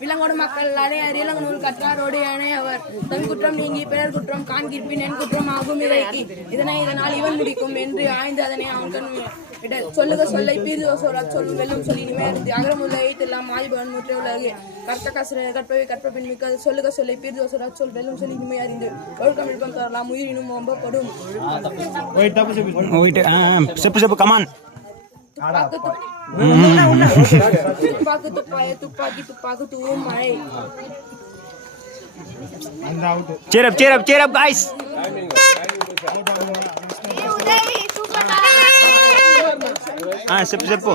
விலங்கோடு மக்கள் இளங்கநூல் கற்றாரோடு அவர் தன் குற்றம் நீங்கி பிறர் குற்றம் காண்கிற்பின் என் குற்றம் ஆகும் இறைக்கு இதனால் இவன் முடிக்கும் என்று ஆய்ந்து அதனை அவன் கண் சொல்லுக சொல்லை பீர்தோசோரா சொல்லும் வெல்லும் சொல்லி இனிமையிருந்து அகரமுள்ள எழுத்தெல்லாம் ஆதிபவன் முற்ற உலகு கற்க கசர கற்பவை கற்பபின் மிக்க சொல்லுக சொல்லை பீர்தோசோரா சொல் வெல்லும் சொல்லி இனிமை அறிந்து ஒழுக்கம் விழுப்பம் தரலாம் உயிரினும் ஒம்பப்படும் துப்பாக்கு துப்பாய துப்பாக்கி துப்பாக்கு தூவும் மழை. cheer up guys. చెప్పు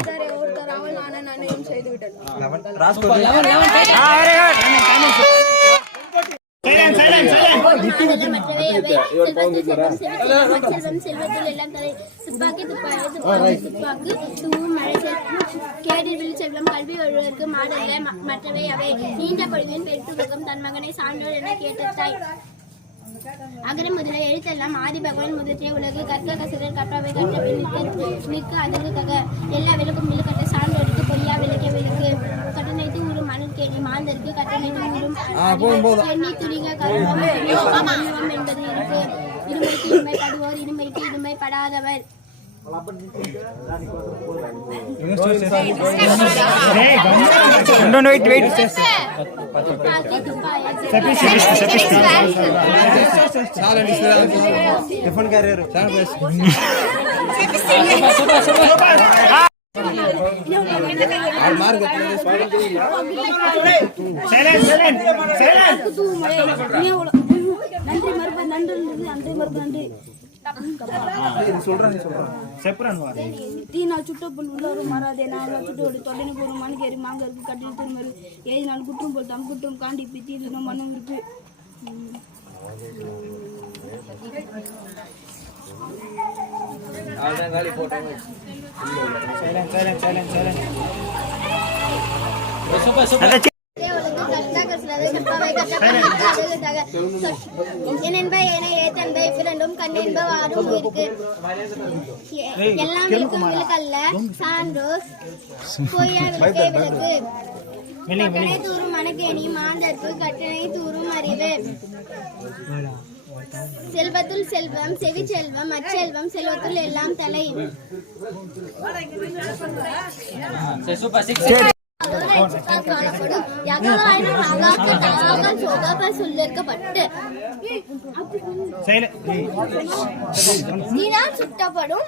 செல்வம் கல்வி ஒருவருக்கு மாடல்ல மற்றவை அவை நீண்ட பொழுதின் பெருத்துலகம் தன் மகனை சான்றோர் என கேட்டாய் அகர முதல எழுத்தெல்லாம் ஆதி பகவான் முதற்றே உலகு கற்க கசிதர் கற்றாவை கற்றபின் நிற்க அதற்கு கக எல்லா விளக்கும் விழுக்கட்ட சான்றோருக்கு பொய்யா விளக்க விளக்கு கட்டணைத்து ஊரும் மணல் கேள்வி மாந்தருக்கு கட்டணைத்து ஊரும் எண்ணி துணிக கருவம் என்பது இருக்கு இருமைக்கு இனிமைப்படுவோர் இருமைக்கு இனிமைப்படாதவர். wait. Telepon carrier. தீனா சுட்டப்புல் உள்ளவரும் மாறாதே நான் சுட்டோடு தொலைனு போடும் மனுகேறி மாங்கருக்கு கட்டில் திருமரு ஏழு நாள் குற்றம் போல் தம் குற்றம் காண்டி பித்தீனும் மனம் இருக்கு. எல்லாம் விளக்கல்ல சான்றோர் விளக்கு கட்டணை தூரும் மணக்கேணி மாந்தற்கு கட்டணை தூரும் அறிவு செல்வத்துள் செல்வம் செவி செல்வம் அச்செல்வம் செல்வத்துள் எல்லாம் தலை. சுட்டப்படும்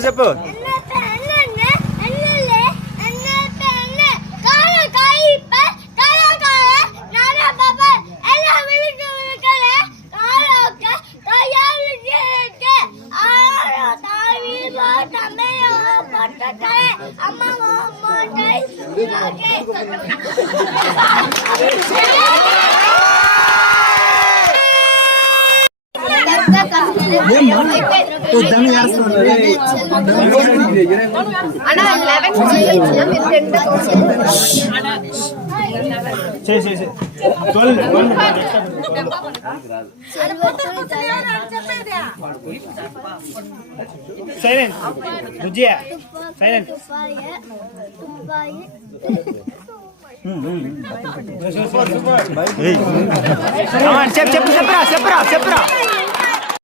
చెప్పు సైలెంట్ బుజ్జియ సైలెంట్ చెప్పరా